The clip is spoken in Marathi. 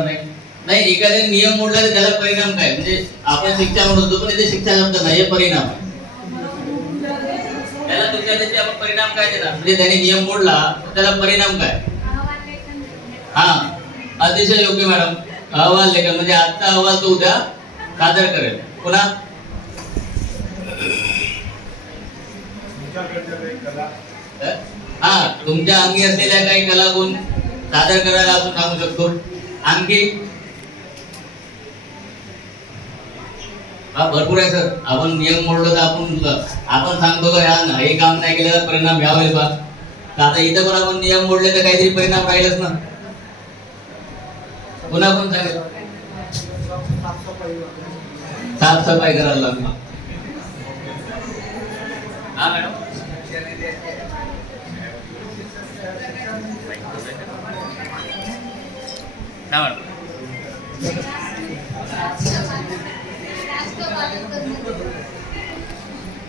होणार नाही. नाही एखाद्या नियम मोडला तर त्याला परिणाम काय? म्हणजे आपण शिक्षा म्हणतो पण इथे शिक्षा जमत नाही हे परिणाम. आहे त्याला तुमच्या त्याचे आपण परिणाम काय देणार? म्हणजे त्याने नियम मोडला त्याला परिणाम काय? हा. अतिशय योग्य मॅडम. अहवाल लेखन म्हणजे आजचा अहवाल तो उद्या सादर करेल. पुन्हा? हा तुमच्या अंगी असलेल्या काही कला गुण सादर करायला आपण सांगू शकतो? आणखी? हा भरपूर आहे सर. आपण नियम मोडलो तर आपण आपण सांगतो का ह्या हे काम नाही केलं तर परिणाम घ्यावे बा. आता इथं पण आपण नियम मोडले तर काहीतरी परिणाम राहीलच ना. पुन्हा पण सांगेल साफसफाई करायला लागली. हा मॅडम. हा